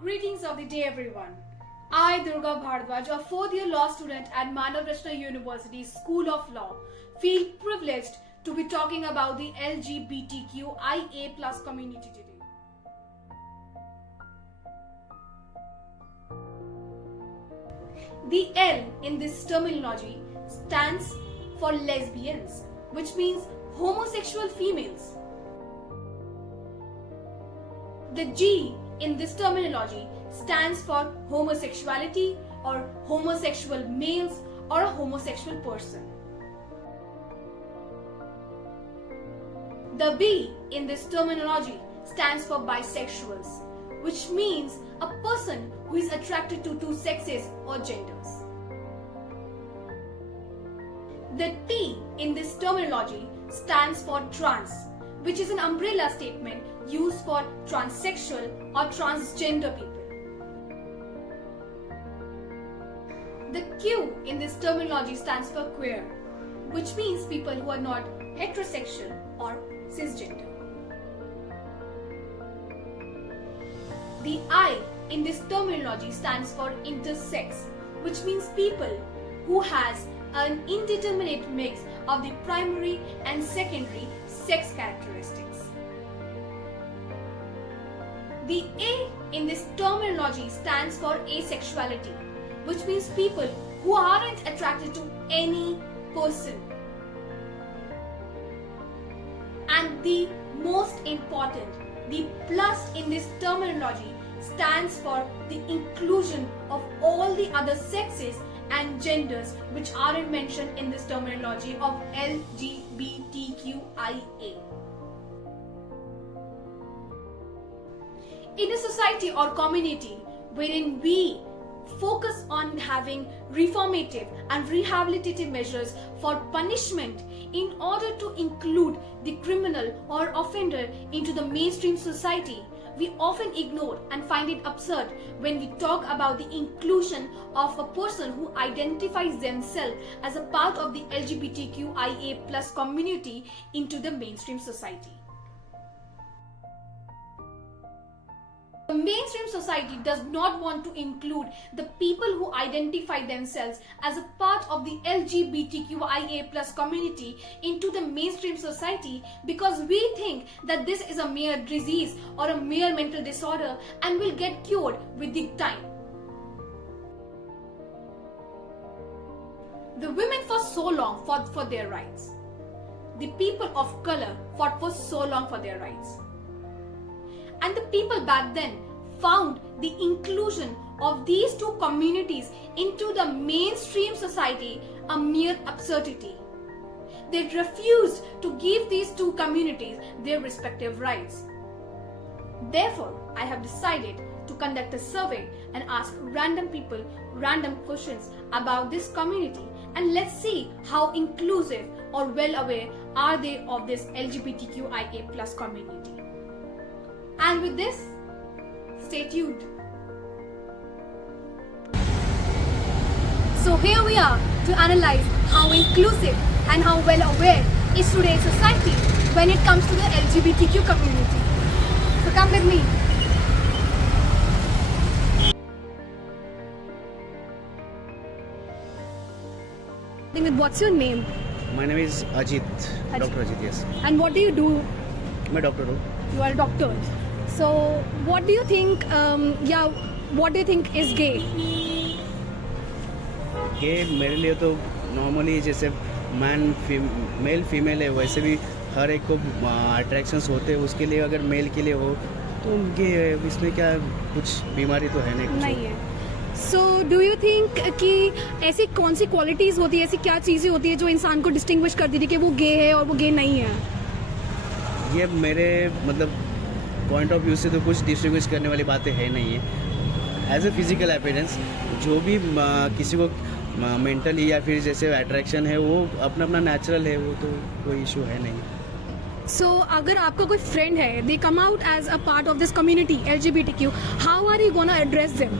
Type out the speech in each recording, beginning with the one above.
Greetings of the day, everyone. I, Durga Bhardwaj, a fourth-year law student at Manav Rachna University School of Law, feel privileged to be talking about the LGBTQIA+ community today. The L in this terminology stands for lesbians, which means homosexual females. The G in this terminology stands for homosexuality or homosexual males or a homosexual person. The B in this terminology stands for bisexuals, which means a person who is attracted to two sexes or genders. The T in this terminology stands for trans, which is an umbrella statement used for transsexual or transgender people. The Q in this terminology stands for queer, which means people who are not heterosexual or cisgender. The I in this terminology stands for intersex, which means people who has an indeterminate mix of the primary and secondary sex characteristics. The A in this terminology stands for asexuality, which means people who aren't attracted to any person. And the most important, the plus in this terminology stands for the inclusion of all the other sexes and genders which aren't mentioned in this terminology of LGBTQIA. In a society or community wherein we focus on having reformative and rehabilitative measures for punishment in order to include the criminal or offender into the mainstream society, we often ignore and find it absurd when we talk about the inclusion of a person who identifies themselves as a part of the LGBTQIA+ community into the mainstream society. The mainstream society does not want to include the people who identify themselves as a part of the LGBTQIA+ community into the mainstream society because we think that this is a mere disease or a mere mental disorder and will get cured with the time. The women fought so long for their rights. The people of color fought for so long for their rights. And the people back then found the inclusion of these two communities into the mainstream society a mere absurdity. They refused to give these two communities their respective rights. Therefore, I have decided to conduct a survey and ask random people random questions about this community, and let's see how inclusive or well aware are they of this LGBTQIA+ community. And with this, stay tuned. So here we are to analyze how inclusive and how well aware is today's society when it comes to the LGBTQ community. So come with me. What's your name? My name is Ajit. Dr. Ajit, yes. And what do you do? मैं डॉक्टर हूँ. You are a doctor. So what do you think? What do you think is gay? गे मेरे लिए तो नॉर्मली जैसे male female है वैसे भी हर एक को अट्रैक्शंस होते हैं. उसके लिए अगर मेल के लिए हो तो गे है. इसमें क्या कुछ बीमारी तो है नहीं. कुछ नहीं है. So do you think कि ऐसी कौन सी क्वालिटीज होती है, ऐसी क्या चीजें होती है जो इंसान को डिस्टिंग्विश कर देती है कि वो गे है और वो गे नहीं है? ये मेरे मतलब पॉइंट ऑफ व्यू से तो कुछ डिस्टिंग्विश करने वाली बातें है नहीं है. एज ए फिजिकल अपीयरेंस जो भी किसी को मेंटली या फिर जैसे अट्रैक्शन है वो अपना अपना नेचुरल है. वो तो कोई इशू है नहीं. So अगर आपका कोई फ्रेंड है, they come out as a part of this community LGBTQ, how are you gonna address them?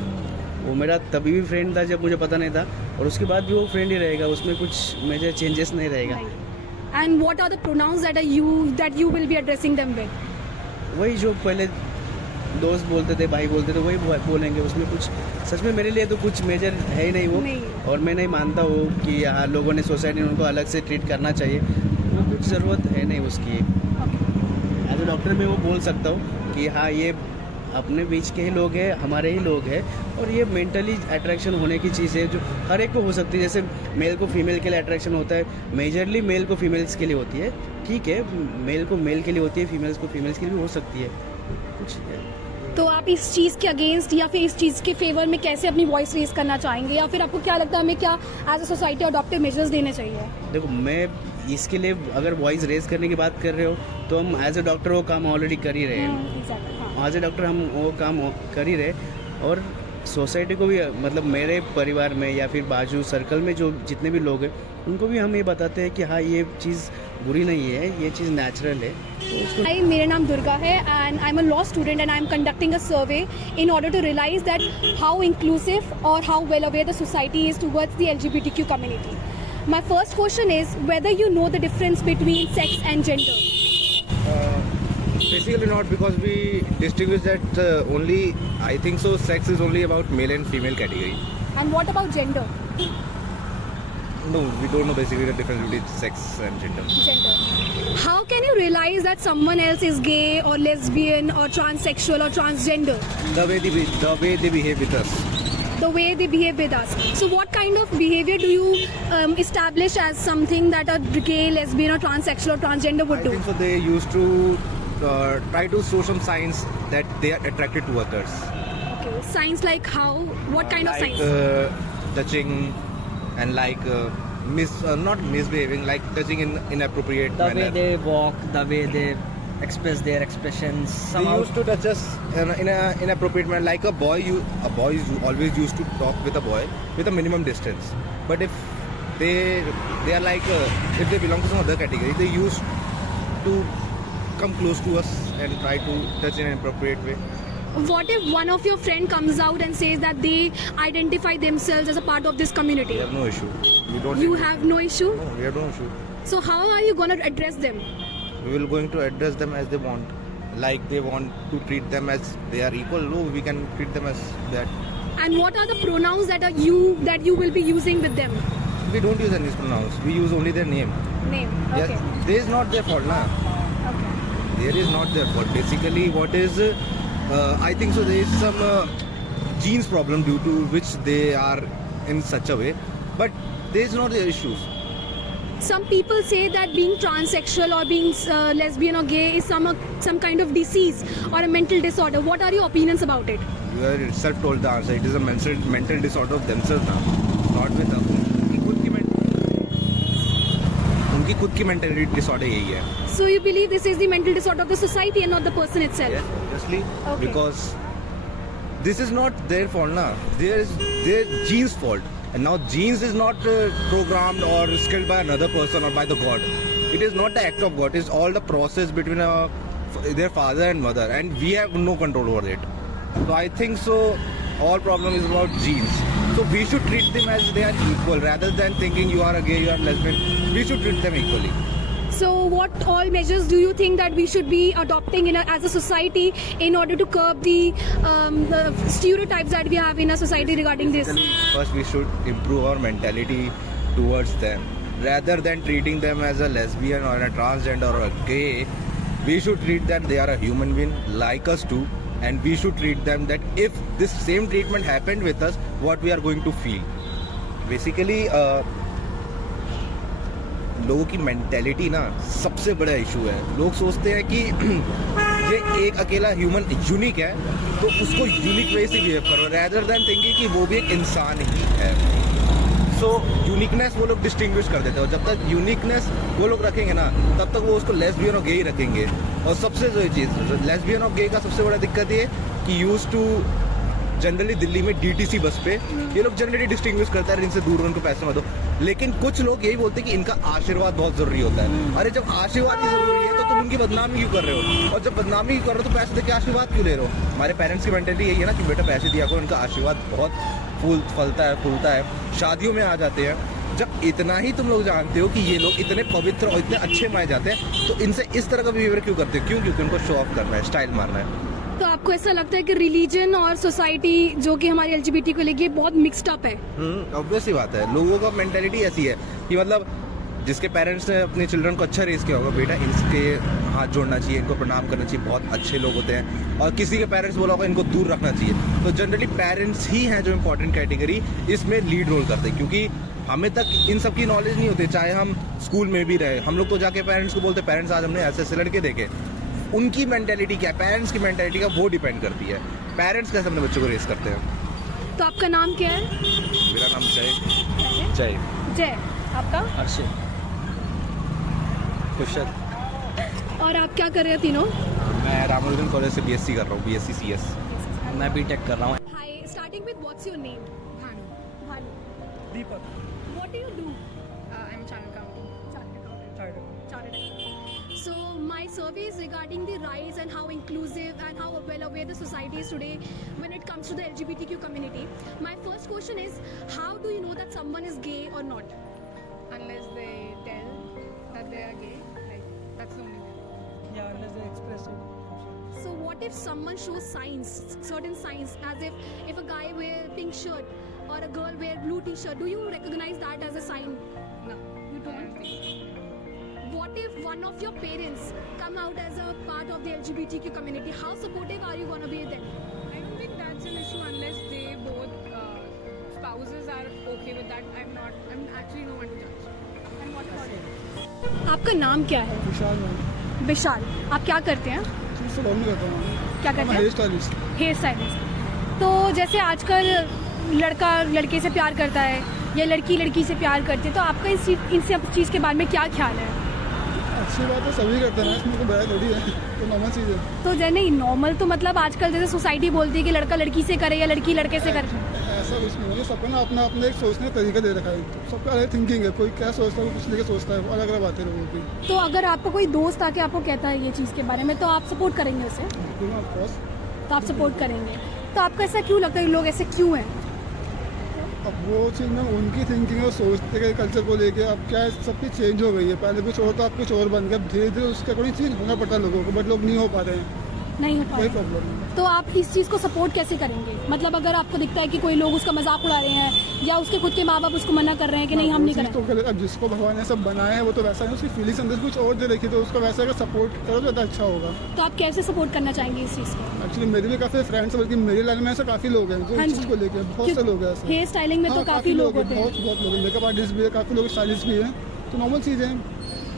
वो मेरा तभी भी फ्रेंड था जब मुझे पता नहीं था, और उसके बाद भी वो फ्रेंड ही रहेगा. उसमें कुछ मेजर चेंजेस नहीं रहेगा. And what are the pronouns that you will be addressing them with? वही जो पहले दोस्त बोलते थे, भाई बोलते थे, वही बोलेंगे। उसमें कुछ सच में मेरे लिए तो कुछ मेजर है ही नहीं वो। नहीं। और मैं नहीं मानता वो कि हाँ लोगों ने, सोसाइटी ने उनको अलग से ट्रीट करना चाहिए, वो कुछ ज़रूरत है नहीं उसकी। एज ए डॉक्टर मैं वो बोल सकता हूँ कि हाँ ये अपने बीच के ही लोग हैं, हमारे ही लोग हैं, और ये मेंटली अट्रैक्शन होने की चीज़ है जो हर एक को हो सकती है। जैसे मेल को फीमेल के लिए अट्रैक्शन होता है, मेजरली मेल को फीमेल्स के लिए होती है, ठीक है, मेल को मेल के लिए होती है, फीमेल्स को फीमेल्स के लिए भी हो सकती है कुछ है। तो आप इस चीज़ के अगेंस्ट या फिर इस चीज़ के फेवर में कैसे अपनी वॉइस रेज करना चाहेंगे, या फिर आपको क्या लगता है हमें क्या as a society adaptive measures देने चाहिए? देखो, मैं इसके लिए अगर वॉइस रेज करने की बात कर रहे हो तो हम एज ए डॉक्टर वो काम ऑलरेडी कर ही रहे हैं। एज ए डॉक्टर हम वो काम कर ही रहे, और सोसाइटी को भी, मतलब मेरे परिवार में या फिर बाजू सर्कल में जो जितने भी लोग हैं उनको भी हम ये बताते हैं कि हाँ ये चीज़ बुरी नहीं है, ये चीज़ नेचुरल है। तो उसको Hi, मेरा नाम दुर्गा है and I am a law student and I am conducting a survey in order to realise that how inclusive और how well aware the society is towards the LGBTQ community. My first question is whether you know the difference between sex and gender. Basically not, because we distinguish that only, I think so, sex is only about male and female category. And what about gender? No, we don't know basically the difference between sex and gender. Gender. How can you realize that someone else is gay or lesbian or transsexual or transgender? The way they behave with us. The way they behave with us. So what kind of behavior do you establish as something that a gay, lesbian or transsexual or transgender would I do? think so they used to try to show some signs that they are attracted to others. Okay. Signs like how? What kind of Like signs? touching and like not misbehaving, like touching in inappropriate The manner. way they walk, the way they express their expressions. They Somehow, used to touch us in a inappropriate manner. Like a boy is always used to talk with a boy with a minimum distance. But if they are like if they belong to some other category, they used to come close to us and try to touch in an inappropriate way. What if one of your friend comes out and says that they identify themselves as a part of this community? We have no issue. We don't. You have no issue. No, we have no issue. So how are you going to address them? We will going to address them as they want. Like they want to treat them as they are equal. No, we can treat them as that. And what are the pronouns that you will be using with them? We don't use any pronouns. We use only their name. Name. Okay. Yes, there is not their fault, na. Okay. There is not their fault. Basically, what is I think so. There is some genes problem due to which they are in such a way, but there is not their issues. Some people say that being transsexual or being lesbian or gay is some kind of disease or a mental disorder. What are your opinions about it? You have itself told the answer. It is a mental disorder of themselves now, not with us. उनकी खुद की mentality disorder यही है. So you believe this is the mental disorder of the society and not the person itself? Yes, obviously, Okay. because this is not their fault, na. There is their genes' fault, and now genes is not programmed or skilled by another person or by the God. It is not the act of God. It is all the process between their father and mother, and we have no control over it. So I think so. All problem is about genes. So we should treat them as they are equal, rather than thinking you are a gay, you are lesbian. We should treat them equally. So what all measures do you think that we should be adopting as a society in order to curb the stereotypes that we have in our society regarding this? First, we should improve our mentality towards them. Rather than treating them as a lesbian or a transgender or a gay, we should treat them they are a human being like us too, and we should treat them that if this same treatment happened with us, what we are going to feel. Basically, लोगों की मेंटेलिटी ना सबसे बड़ा इशू है. लोग सोचते हैं कि ये एक अकेला ह्यूमन यूनिक है, तो उसको यूनिक वे से बिहेव करो, रैदर देन थिंकिंग कि वो भी एक इंसान ही है. सो यूनिकनेस वो लोग डिस्टिंग्विश कर देते हैं, और जब तक यूनिकनेस वो लोग रखेंगे ना, तब तक वो उसको लेस्बियन और गे ही रखेंगे. और सबसे जो चीज़ लेस्बियन और गे का सबसे बड़ा दिक्कत ये कि यूज टू जनरली दिल्ली में DTC बस पे ये लोग जनरली डिस्टिंग्विश करता है, इनसे दूर उनको पैसे मत दो. लेकिन कुछ लोग यही बोलते हैं कि इनका आशीर्वाद बहुत जरूरी होता है. अरे जब आशीर्वाद ही जरूरी है तो तुम उनकी बदनामी क्यों कर रहे हो? और जब बदनामी कर रहे हो तो पैसे देके आशीर्वाद क्यों ले रहे हो? हमारे पेरेंट्स की मेंटेलिटी यही है ना कि बेटा पैसे दिया करो, उनका आशीर्वाद बहुत फूलता है. शादियों में आ जाते हैं, जब इतना ही तुम लोग जानते हो कि ये लोग इतने पवित्र और इतने अच्छे माने जाते हैं, तो इनसे इस तरह का बिहेवियर क्यों करते हो? क्योंकि उनको शो ऑफ करना है, स्टाइल मारना है. तो आपको ऐसा लगता है कि रिलीजन और सोसाइटी जो कि हमारी एलजीबीटी को लेके बहुत मिक्स्ड अप है? ऑब्वियस सी बात है, लोगों का मेंटेलिटी ऐसी है कि मतलब जिसके पेरेंट्स ने अपने चिल्ड्रन को अच्छा रेस किया होगा, बेटा इनके हाथ जोड़ना चाहिए, इनको प्रणाम करना चाहिए, बहुत अच्छे लोग होते हैं, और किसी के पेरेंट्स बोला होगा इनको दूर रखना चाहिए, तो जनरली पेरेंट्स ही हैं जो इम्पोर्टेंट कैटेगरी इसमें लीड रोल करते हैं, क्योंकि हमें तक इन सब की नॉलेज नहीं होती, चाहे हम स्कूल में भी रहे, हम लोग तो जाके पेरेंट्स को बोलते पेरेंट्स आज हमने ऐसे ऐसे लड़के देखे, उनकी मेंटेलिटी क्या है, पेरेंट्स की मेंटेलिटी का वो डिपेंड करती है, पेरेंट्स कैसे अपने बच्चों को रेस करते हैं। तो आपका नाम क्या है? मेरा नाम जय। जय। जय। आपका? हर्षित। कुशल। और आप क्या कर रहे हो तीनों? मैं रामानुजन कॉलेज से बीएससी कर रहा हूँ, बीएससी सीएस। मैं बीटेक कर रहा हूँ। Hi, starting with what's your name? Bhanu. Bhanu. Deepak. What do you do? I'm Channel County. Chartered accountant. So my survey is regarding the rise and how inclusive and how well aware the society is today when it comes to the LGBTQ community. My first question is, how do you know that someone is gay or not? Unless they tell that they are gay, like that's the only way. Yeah, unless they express it. So what if someone shows signs, certain signs, as if a guy wear pink shirt or a girl wear blue t-shirt, do you recognize that as a sign? No, You don't? What if one of your parents come out as a part of the LGBTQ community? How supportive are you going to be then? I don't think that's an issue unless they both spouses are okay with that. I'm actually no one to judge. And what about it? आपका नाम क्या है? विशाल विशाल। आप क्या करते हैं? सलून में करता हूँ। क्या करते हेयर हैं? स्टाइलिस्ट। Hair stylist. तो जैसे आजकल लड़का लड़के से प्यार करता है या लड़की लड़की से प्यार करती है, तो आपका इन सब चीज़ के बारे में क्या ख्याल है? अच्छी बात है, सभी करते हैं ना, इसमें कोई बड़ा थोड़ी है, तो नॉर्मल चीज़ है। तो नहीं, नॉर्मल तो मतलब आजकल जैसे सोसाइटी बोलती है कि लड़का लड़की से करे या लड़की लड़के से करे। ऐसा कुछ नहीं है, सबका ना अपना अपना एक सोचने का तरीका दे रखा है, सबका अलग थिंकिंग है, कोई क्या सोचता है, कुछ लेके सोचता है, अलग अलग बातें लोगों की। तो अगर आपको कोई दोस्त आके आपको कहता है ये चीज़ के बारे में, तो आप सपोर्ट करेंगे उसे? ऑफकोर्स। तो आप सपोर्ट करेंगे। तो आपको ऐसा क्यों लगता है कि लोग ऐसे क्यों हैं? अब वो चीज़ में उनकी थिंकिंग और सोचते के कल्चर को लेके अब क्या है, सबकी चेंज हो गई है, पहले कुछ और था, अब कुछ और बन गया, धीरे धीरे उसके अकॉर्डिंग चेंज होना पड़ता है लोगों को, बट लोग नहीं हो पा रहे हैं, नहीं हो पा कोई रहा। प्रॉब्लम नहीं। तो आप इस चीज़ को सपोर्ट कैसे करेंगे? मतलब अगर आपको दिखता है कि कोई लोग उसका मजाक उड़ा रहे हैं या उसके खुद के माँ बाप उसको मना कर रहे हैं कि नहीं हम नहीं तो करें। अब जिसको भगवान ने सब बनाया है वो तो वैसा है, उसकी फीलिंग्स अंदर कुछ और दे रखी, तो उसको वैसा अगर सपोर्ट करो तो ज़्यादा अच्छा होगा। तो आप कैसे सपोर्ट करना चाहेंगे इस चीज़ को? एक्चुअली मेरे भी काफ़ी फ्रेंड्स हैं, बल्कि मेरी लाइन में ऐसे काफ़ी लोग हैं जो हाँ इस जी। चीज़ को लेके, बहुत से लोग हैं ऐसे। हेयर स्टाइलिंग में तो हाँ, काफ़ी लोग होते हैं। बहुत लोग हैं, मेकअप आर्टिस्ट भी है, काफ़ी लोग स्टाइलिस्ट भी हैं, तो नॉर्मल चीज़ है।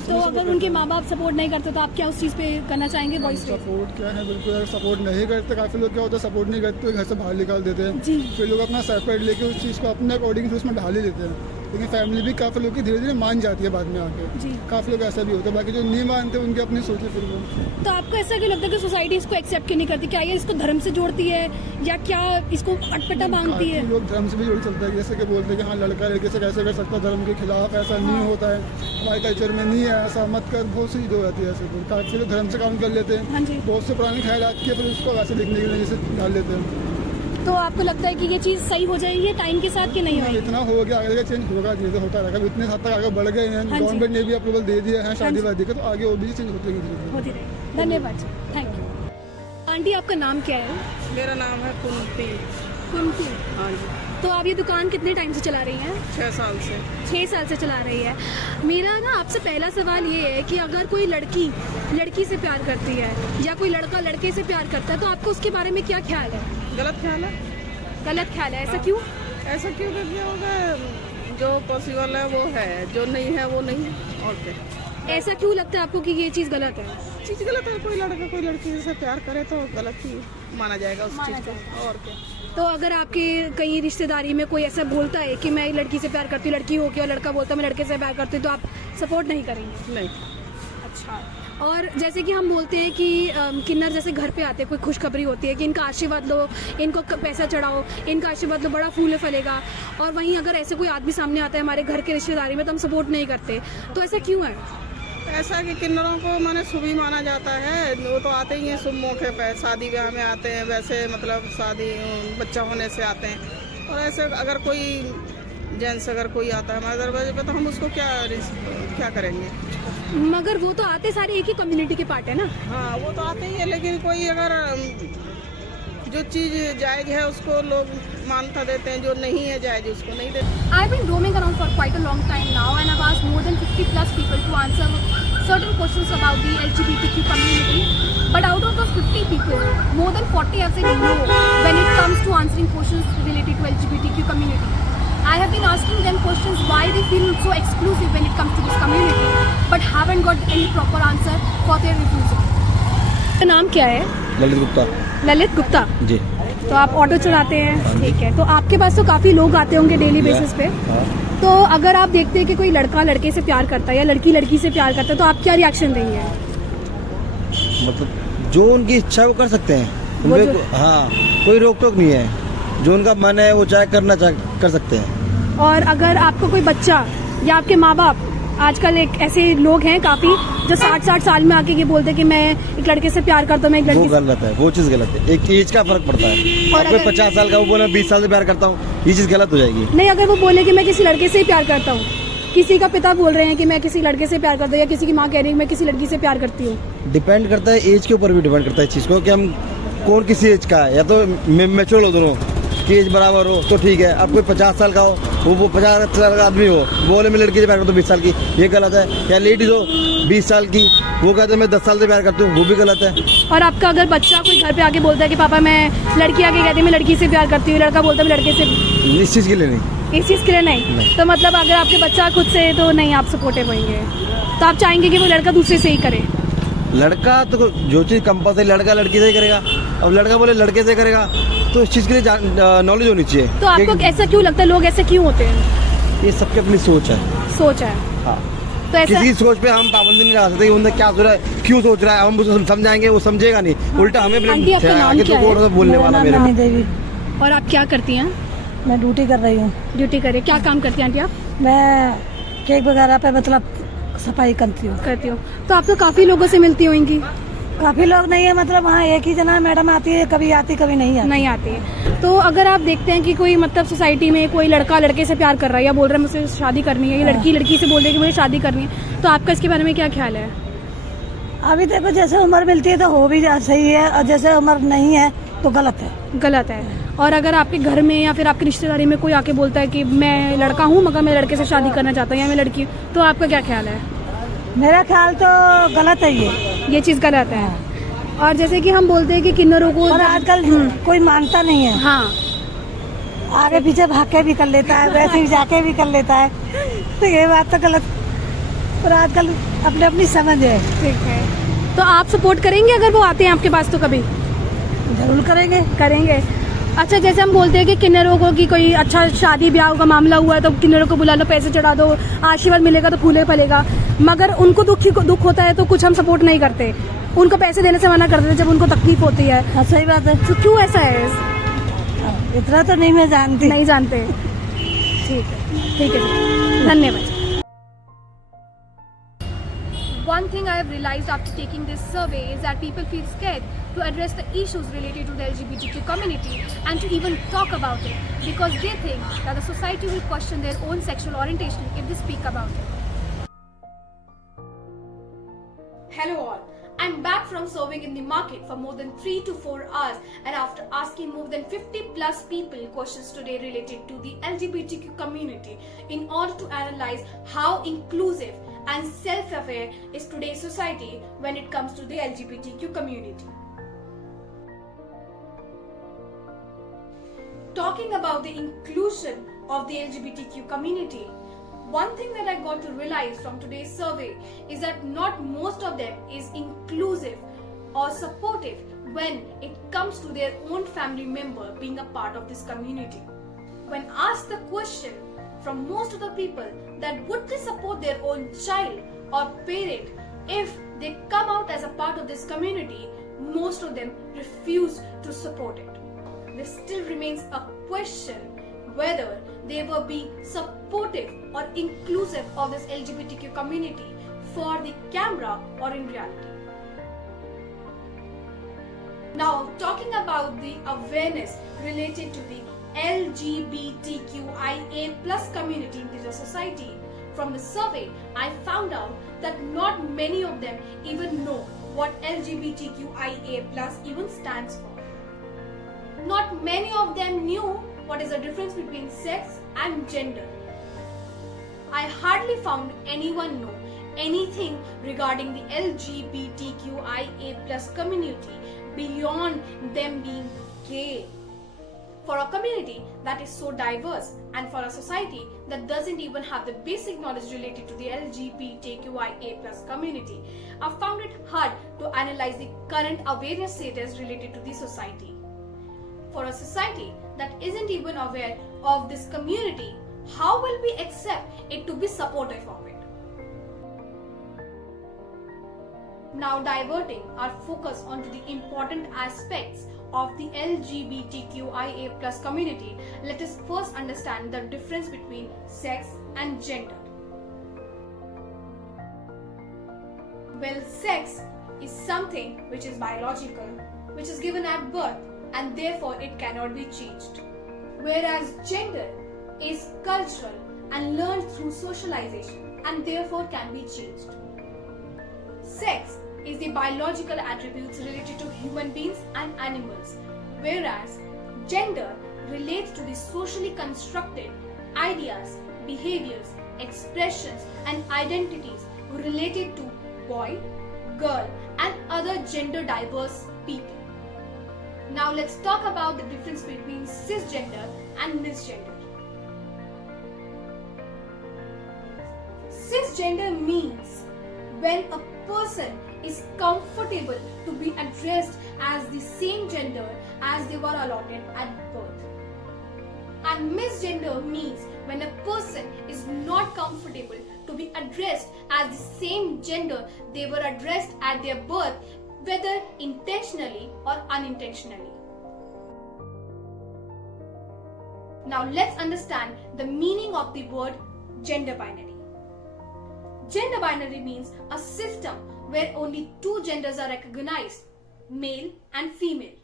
तो अगर उनके माँ बाप सपोर्ट नहीं करते तो आप क्या उस चीज़ पे करना चाहेंगे? Voice raise. सपोर्ट क्या है, बिल्कुल अगर सपोर्ट नहीं करते, काफ़ी लोग क्या होता है सपोर्ट नहीं करते तो घर से बाहर निकाल देते हैं, जी। फिर लोग अपना सेपरेट लेके उस चीज़ को अपने अकॉर्डिंग फिर उसमें ढाल ही देते हैं, लेकिन फैमिली भी काफ़ी लोग की धीरे धीरे मान जाती है बाद में आके। जी। काफ़ी लोग ऐसा भी होता है, बाकी जो नहीं मानते उनकी अपनी सोच है फिर वो। तो आपको ऐसा क्यों लगता है कि सोसाइटी इसको एक्सेप्ट क्यों नहीं करती? क्या ये इसको धर्म से जोड़ती है या क्या इसको अटपटा मांगती है? काफी लोग धर्म से भी जुड़ चलता है, जैसे कि बोलते हैं कि हाँ लड़का लड़के से कैसे कर सकता है, धर्म के खिलाफ ऐसा नहीं होता है, हमारे कल्चर में नहीं है, ऐसा मत कर, बहुत सी चीज़ हो जाती है ऐसे। काफ़ी लोग धर्म से काउंट कर लेते हैं, हाँ जी। बहुत से पुराने ख्याल के फिर उसको वैसे लिखने के लिए जैसे डाल लेते हैं। तो आपको लगता है कि ये चीज़ सही हो जाएगी टाइम के साथ कि नहीं होगी? इतना हो गया, आगे चेंज होगा, धीरे धीरे होता रहेगा, इतने हद तक आगे बढ़ गए हैं, हाँ जी। गवर्नमेंट ने भी अप्रूवल दे दिया है शादी वादी का, तो आगे और भी चेंज होते हैं धीरे धीरे। होती रहे। धन्यवाद जी, थैंक यू। आंटी आपका नाम क्या है? मेरा नाम है कुंती। कुंती। हाँ जी, तो आप ये दुकान कितने टाइम से चला रही हैं? 6 साल से। 6 साल से चला रही है। मेरा ना आपसे पहला सवाल ये है कि अगर कोई लड़की लड़की से प्यार करती है या कोई लड़का लड़के से प्यार करता है, तो आपको उसके बारे में क्या ख्याल है? गलत ख्याल है। गलत ख्याल है, ऐसा क्यों? ऐसा क्यों कर दिया होगा? जो पॉसिबल है वो है, जो नहीं है वो नहीं है, और क्या। ऐसा क्यों लगता है आपको कि ये चीज़ गलत है? चीज़ गलत है, कोई लड़का कोई लड़की से प्यार करे तो गलत ही माना जाएगा उस माना चीज़ को, और क्या। तो अगर आपके कहीं रिश्तेदारी में कोई ऐसा बोलता है कि मैं लड़की से प्यार करती हूँ, लड़की हो के, और लड़का बोलता है मैं लड़के से प्यार करती हूँ, तो आप सपोर्ट नहीं करेंगे? नहीं। अच्छा। और जैसे कि हम बोलते हैं कि किन्नर जैसे घर पे आते हैं, कोई खुशखबरी होती है कि इनका आशीर्वाद लो, इनको पैसा चढ़ाओ, इनका आशीर्वाद लो, बड़ा फूल फलेगा, और वहीं अगर ऐसे कोई आदमी सामने आता है हमारे घर के रिश्तेदारी में तो हम सपोर्ट नहीं करते, तो ऐसा क्यों है? ऐसा कि किन्नरों को मैंने शुभ ही माना जाता है, वो तो आते ही हैं शुभ मौके पर, शादी ब्याह में आते हैं, वैसे मतलब शादी बच्चा होने से आते हैं, और ऐसे अगर कोई जेंट्स अगर कोई आता है हमारे दरवाजे पे तो हम उसको क्या करेंगे? मगर वो तो आते सारे एक ही कम्युनिटी के पार्ट है ना। हाँ, वो तो आते ही है, लेकिन कोई अगर जो चीज़ जायज़ है उसको लोग मान्यता देते हैं, जो नहीं है जायज़ उसको नहीं देते। I've been roaming around for quite a long time now, and I've asked more than 50 plus people to answer certain questions about the LGBTQ community. But out of those 50 people, more than 40 have said no when it comes to answering questions related to LGBTQ community. I have been asking them questions why they feel so exclusive when it comes to this community, but haven't got any proper answer for their refusal. आपका नाम क्या है? ललित गुप्ता ललित गुप्ता। जी। तो आप ऑटो चलाते हैं, ठीक है। तो आपके पास तो काफी लोग आते होंगे डेली बेसिस पे। तो अगर आप देखते हैं कि कोई लड़का लड़के से प्यार करता है या लड़की लड़की से प्यार करता है, तो आप क्या रिएक्शन देंगे? मतलब जो उनकी इच्छा है वो कर सकते हैं, वो उनपे जो- हाँ कोई रोक टोक नहीं है, जो उनका मन है वो चाहे कर सकते हैं। और अगर आपको कोई बच्चा या आपके माँ बाप, आजकल एक ऐसे लोग हैं काफी जो 60 साल में आके ये बोलते हैं कि मैं एक लड़के से प्यार करता हूँ, मैं एक वो लड़की से। गलत है, वो चीज गलत है। एक एज का फर्क पड़ता है। और और कोई अगर- 50 साल का वो बोले 20 साल से प्यार करता हूँ, ये चीज गलत हो जाएगी। नहीं, अगर वो बोले कि मैं किसी लड़के से ही प्यार करता हूँ, किसी का पिता बोल रहे हैं कि मैं किसी लड़के से प्यार करता हूँ, या किसी की माँ कह रही है मैं किसी लड़की से प्यार करती हूँ। डिपेंड करता है एज के ऊपर भी डिपेंड करता है इस चीज को, कि हम कौन किसी एज का है। या तो मैच्योर हो दोनों की एज बराबर हो तो ठीक है। अब कोई 50 साल का हो, वो 50 साल का आदमी हो, बोले मैं लड़की से प्यार करता हूँ 20 साल की, ये गलत है। या लेडीज हो 20 साल की, वो कहते हैं मैं 10 साल से प्यार करती हूँ, वो भी गलत है। और आपका अगर बच्चा कोई घर पे आके बोलता है कि पापा मैं, लड़की आके कहती है मैं लड़की से प्यार करती हूँ, लड़का बोलता है मैं लड़के से, इस चीज के लिए नहीं। इस चीज के लिए नहीं। तो मतलब अगर आपके बच्चा खुद से, तो नहीं आप सपोर्टिव होंगे, तो आप चाहेंगे कि वो लड़का दूसरे से ही करे। लड़का तो जो चीज कंपल्सरी लड़का लड़की से ही करेगा, अब लड़का बोले लड़के से करेगा, तो इस चीज के लिए नॉलेज होनी चाहिए। तो आपको ऐसा क्यों लगता है, लोग ऐसे क्यों होते हैं? ये सबकी अपनी सोच है। सोच है। हाँ। तो ऐसा किसी की सोच पे हम पाबंदी नहीं लगा सकते कि उन्हें क्या सोच रहा है, क्यों सोच रहा है। हम उसे समझाएंगे, वो समझेगा नहीं, उल्टा हमें आंटी, आपका नाम आगे क्या तो है? बोलने वाला मेरे रानी देवी। और आप क्या करती हैं? मैं ड्यूटी कर रही हूँ। ड्यूटी करे, क्या काम करती हैं आंटी आप? मैं केक वगैरह पे मतलब सफाई करती हूँ। करती हो। तो आप तो काफी लोगों से मिलती होंगी। काफी लोग नहीं है, मतलब वहाँ एक ही जना मैडम आती है, कभी आती कभी नहीं आती। नहीं आती है। तो अगर आप देखते हैं कि कोई मतलब सोसाइटी में कोई लड़का लड़के से प्यार कर रहा है, या बोल रहा है मुझसे शादी करनी है, या लड़की लड़की से बोल रही है कि मुझे शादी करनी है, तो आपका इसके बारे में क्या ख्याल है? अभी देखो जैसे उम्र मिलती है तो हो भी सही है, और जैसे उम्र नहीं है तो गलत है। गलत है। और अगर आपके घर में या फिर आपकी रिश्तेदारी में कोई आके बोलता है कि मैं लड़का हूँ मगर मैं लड़के से शादी करना चाहता हूँ, या मैं लड़की हूँ, तो आपका क्या ख्याल है? मेरा ख्याल तो गलत है ये चीज गलत है। और जैसे कि हम बोलते हैं कि किन्नरों को, और आजकल कोई मानता नहीं है। हाँ, आगे पीछे भाग के भी कर लेता है, वैसे ही जाके भी कर लेता है, तो ये बात तो गलत। पर आजकल अपनी अपनी समझ है। ठीक है। तो आप सपोर्ट करेंगे अगर वो आते हैं आपके पास, तो कभी जरूर करेंगे। अच्छा, जैसे हम बोलते हैं कि किन्नरों को कि कोई अच्छा शादी ब्याह का मामला हुआ है तो किन्नरों को बुला लो, पैसे चढ़ा दो, आशीर्वाद मिलेगा तो फूले फलेगा, मगर उनको दुख होता है तो कुछ हम सपोर्ट नहीं करते, उनको पैसे देने से मना कर देते जब उनको तकलीफ होती है। हाँ सही बात है। तो क्यों ऐसा है? इतना तो नहीं मैं जानती। नहीं जानते। ठीक है, धन्यवाद। One thing I have realized after taking this survey is that people feel scared to address the issues related to the LGBTQ community and to even talk about it, because they think that the society will question their own sexual orientation if they speak about it. Hello all. I'm back from serving in the market for more than 3 to 4 hours, and after asking more than 50 plus people questions today related to the LGBTQ community in order to analyze how inclusive and self-aware is today's society when it comes to the LGBTQ community. Talking about the inclusion of the LGBTQ community, one thing that I got to realize from today's survey is that not most of them is inclusive or supportive when it comes to their own family member being a part of this community. When asked the question from most of the people that would they support their own child or parent if they come out as a part of this community, most of them refuse to support it. There still remains a question whether they will be supportive or inclusive of this LGBTQ community for the camera or in reality. Now, talking about the awareness related to the LGBTQIA plus community in the society, from the survey, I found out that not many of them even know what LGBTQIA plus even stands for. not many of them knew what is the difference between sex and gender. I hardly found anyone know anything regarding the LGBTQIA+ community beyond them being gay. For a community that is so diverse, and for a society that doesn't even have the basic knowledge related to the LGBTQIA+ community, I found it hard to analyze the current awareness status related to the society. For a society that isn't even aware of this community, how will we accept it to be supportive of it? Now diverting our focus onto the important aspects of the LGBTQIA+ community, let us first understand the difference between sex and gender. Well, sex is something which is biological, which is given at birth, and therefore it cannot be changed. Whereas gender is cultural and learned through socialization and therefore can be changed. Sex is the biological attributes related to human beings and animals, whereas gender relates to the socially constructed ideas, behaviors, expressions and identities related to boy, girl and other gender diverse people. Now let's talk about the difference between cisgender and misgender. Cisgender means when a person is comfortable to be addressed as the same gender as they were allotted at birth. And misgender means when a person is not comfortable to be addressed as the same gender they were addressed at their birth, whether intentionally or unintentionally. Now let's understand the meaning of the word gender binary. Gender binary means a system where only two genders are recognized, male and female.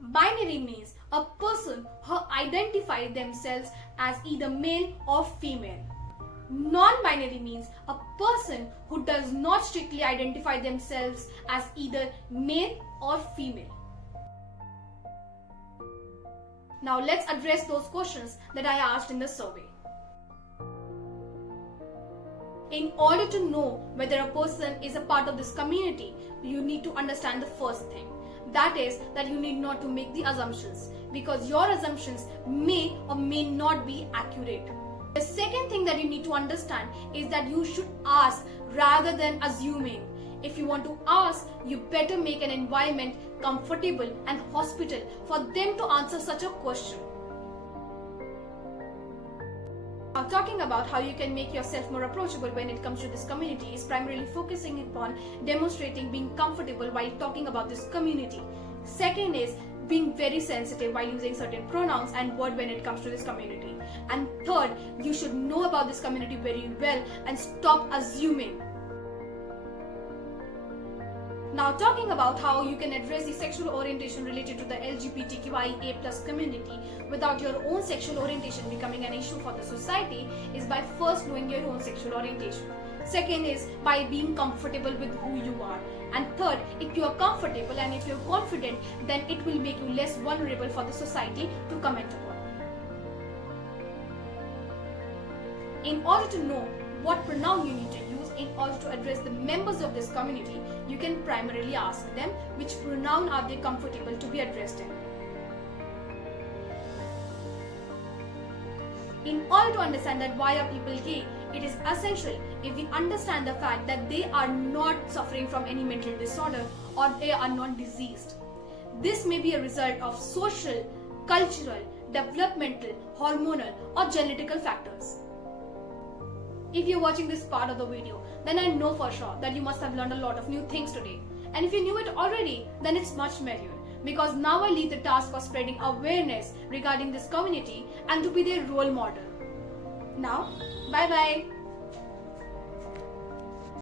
Binary means a person who identifies themselves as either male or female. Non-binary means a person who does not strictly identify themselves as either male or female. Now let's address those questions that I asked in the survey. In order to know whether a person is a part of this community, you need to understand the first thing. That is that you need not to make the assumptions, because your assumptions may or may not be accurate. The second thing that you need to understand is that you should ask rather than assuming. If you want to ask, you better make an environment comfortable and hospitable for them to answer such a question. Now, talking about how you can make yourself more approachable when it comes to this community is primarily focusing upon demonstrating being comfortable while talking about this community. Second is being very sensitive while using certain pronouns and words when it comes to this community. And third, you should know about this community very well and stop assuming. Now talking about how you can address the sexual orientation related to the LGBTQIA+ community without your own sexual orientation becoming an issue for the society is by first knowing your own sexual orientation. Second is by being comfortable with who you are. And third, if you are comfortable and if you are confident, then it will make you less vulnerable for the society to comment upon. In order to know what pronoun you need to use in order to address the members of this community, you can primarily ask them which pronoun are they comfortable to be addressed in. In order to understand that why are people gay, it is essential if we understand the fact that they are not suffering from any mental disorder or they are not diseased. This may be a result of social, cultural, developmental, hormonal or genetical factors. If you're watching this part of the video, then I know for sure that you must have learned a lot of new things today. And if you knew it already, then it's much merrier. Because now I leave the task of spreading awareness regarding this community and to be their role model. Now, bye bye.